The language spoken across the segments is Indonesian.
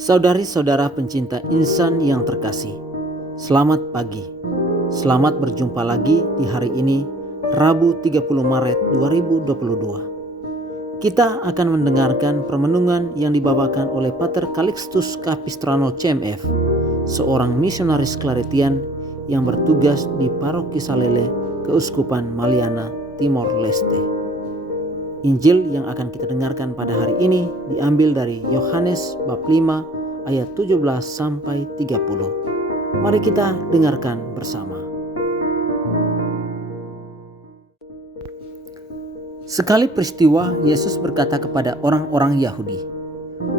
Saudari-saudara pencinta insan yang terkasih, selamat pagi. Selamat berjumpa lagi di hari ini, Rabu 30 Maret 2022. Kita akan mendengarkan permenungan yang dibawakan oleh Pater Calixtus Capistrano CMF, seorang misionaris Claretian yang bertugas di Paroki Salele, Keuskupan Maliana, Timor Leste. Injil yang akan kita dengarkan pada hari ini diambil dari Yohanes bab 5 ayat 17 sampai 30. Mari kita dengarkan bersama. Sekali peristiwa, Yesus berkata kepada orang-orang Yahudi,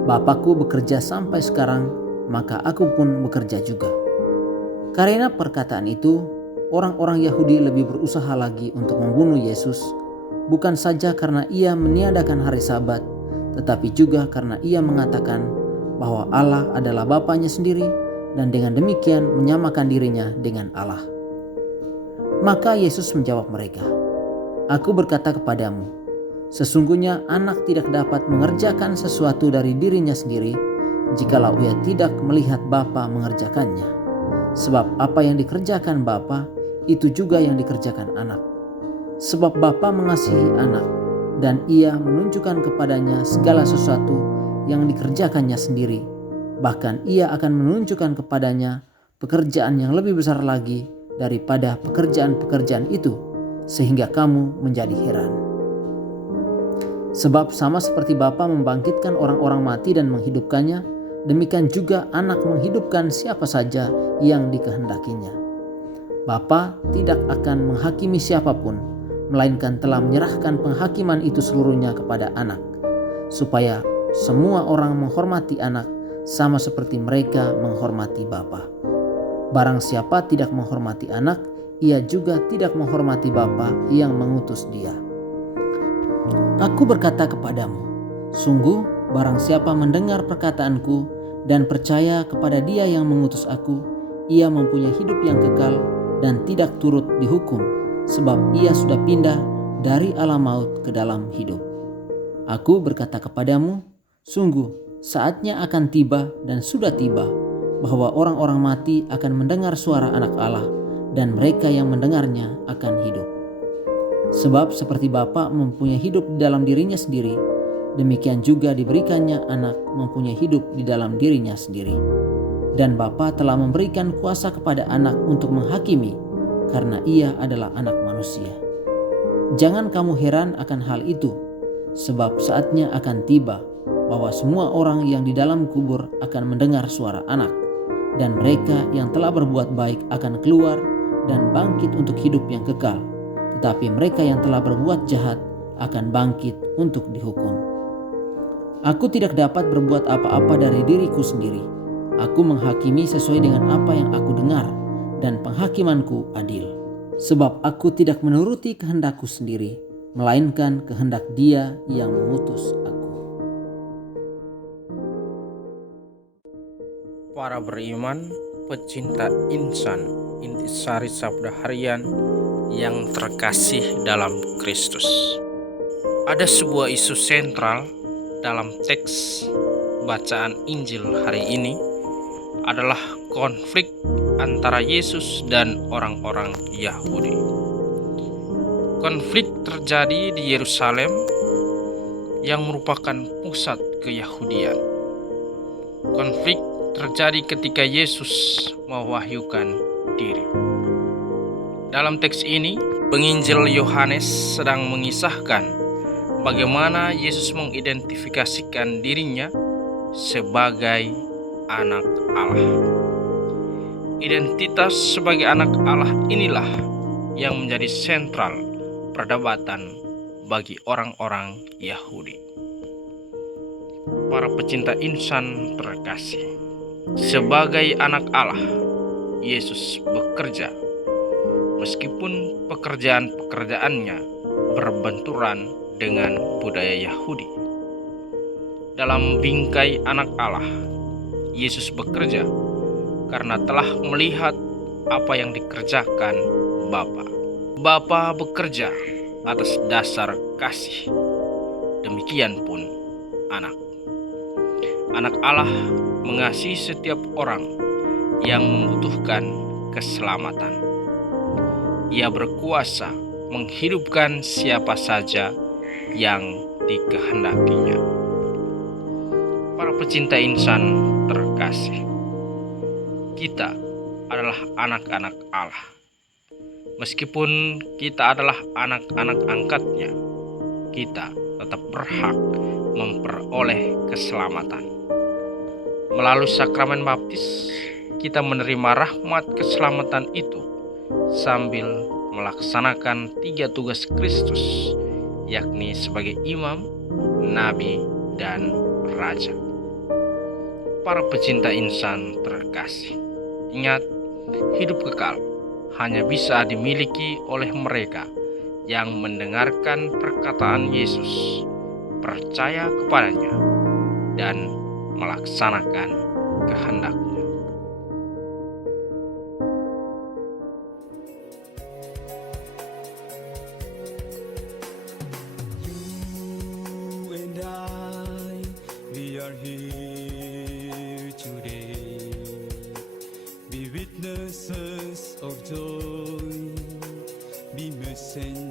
"Bapakku bekerja sampai sekarang, maka aku pun bekerja juga." Karena perkataan itu, orang-orang Yahudi lebih berusaha lagi untuk membunuh Yesus, bukan saja karena ia meniadakan hari Sabat, tetapi juga karena ia mengatakan bahwa Allah adalah Bapanya sendiri dan dengan demikian menyamakan dirinya dengan Allah. Maka Yesus menjawab mereka, "Aku berkata kepadamu, sesungguhnya anak tidak dapat mengerjakan sesuatu dari dirinya sendiri jikalau ia tidak melihat Bapa mengerjakannya. Sebab apa yang dikerjakan Bapa, itu juga yang dikerjakan anak. Sebab Bapa mengasihi anak, dan ia menunjukkan kepadanya segala sesuatu yang dikerjakannya sendiri. Bahkan ia akan menunjukkan kepadanya pekerjaan yang lebih besar lagi daripada pekerjaan-pekerjaan itu, sehingga kamu menjadi heran. Sebab sama seperti Bapa membangkitkan orang-orang mati dan menghidupkannya, demikian juga anak menghidupkan siapa saja yang dikehendakinya. Bapa tidak akan menghakimi siapapun, melainkan telah menyerahkan penghakiman itu seluruhnya kepada anak, supaya semua orang menghormati anak sama seperti mereka menghormati Bapa. Barang siapa tidak menghormati anak, ia juga tidak menghormati Bapa yang mengutus dia. Aku berkata kepadamu, sungguh barang siapa mendengar perkataanku dan percaya kepada Dia yang mengutus aku, ia mempunyai hidup yang kekal dan tidak turut dihukum, sebab ia sudah pindah dari alam maut ke dalam hidup. Aku berkata kepadamu, sungguh saatnya akan tiba dan sudah tiba, bahwa orang-orang mati akan mendengar suara Anak Allah, dan mereka yang mendengarnya akan hidup. Sebab seperti Bapa mempunyai hidup di dalam dirinya sendiri, demikian juga diberikannya anak mempunyai hidup di dalam dirinya sendiri. Dan Bapa telah memberikan kuasa kepada anak untuk menghakimi, karena ia adalah anak manusia. Jangan kamu heran akan hal itu, sebab saatnya akan tiba bahwa semua orang yang di dalam kubur akan mendengar suara anak, dan mereka yang telah berbuat baik akan keluar dan bangkit untuk hidup yang kekal, tetapi mereka yang telah berbuat jahat akan bangkit untuk dihukum. Aku tidak dapat berbuat apa-apa dari diriku sendiri. Aku menghakimi sesuai dengan apa yang aku dengar, dan penghakimanku adil. Sebab aku tidak menuruti kehendakku sendiri, melainkan kehendak Dia yang mengutus aku." Para beriman, pecinta insan, intisari sabda harian yang terkasih dalam Kristus. Ada sebuah isu sentral dalam teks bacaan Injil hari ini adalah konflik antara Yesus dan orang-orang Yahudi. Konflik terjadi di Yerusalem yang merupakan pusat keyahudian. Konflik terjadi ketika Yesus mewahyukan diri. Dalam teks ini, penginjil Yohanes sedang mengisahkan bagaimana Yesus mengidentifikasikan dirinya sebagai anak Allah. Identitas sebagai anak Allah inilah yang menjadi sentral perdebatan bagi orang-orang Yahudi. Para pecinta insan terkasih, sebagai anak Allah, Yesus bekerja meskipun pekerjaan-pekerjaannya berbenturan dengan budaya Yahudi. Dalam bingkai anak Allah, Yesus bekerja karena telah melihat apa yang dikerjakan Bapa. Bapa bekerja atas dasar kasih. Demikian pun anak. Anak Allah mengasihi setiap orang yang membutuhkan keselamatan. Ia berkuasa menghidupkan siapa saja yang dikehendakinya. Para pecinta insan terkasih, kita adalah anak-anak Allah. Meskipun kita adalah anak-anak angkatnya, kita tetap berhak memperoleh keselamatan. Melalui sakramen baptis, kita menerima rahmat keselamatan itu sambil melaksanakan 3 tugas Kristus, yakni sebagai imam, nabi, dan raja. Para pecinta insan terkasih, ingat, hidup kekal hanya bisa dimiliki oleh mereka yang mendengarkan perkataan Yesus, percaya kepadanya, dan melaksanakan kehendak-Nya. You and I, we are here today, be witnesses of joy, be messengers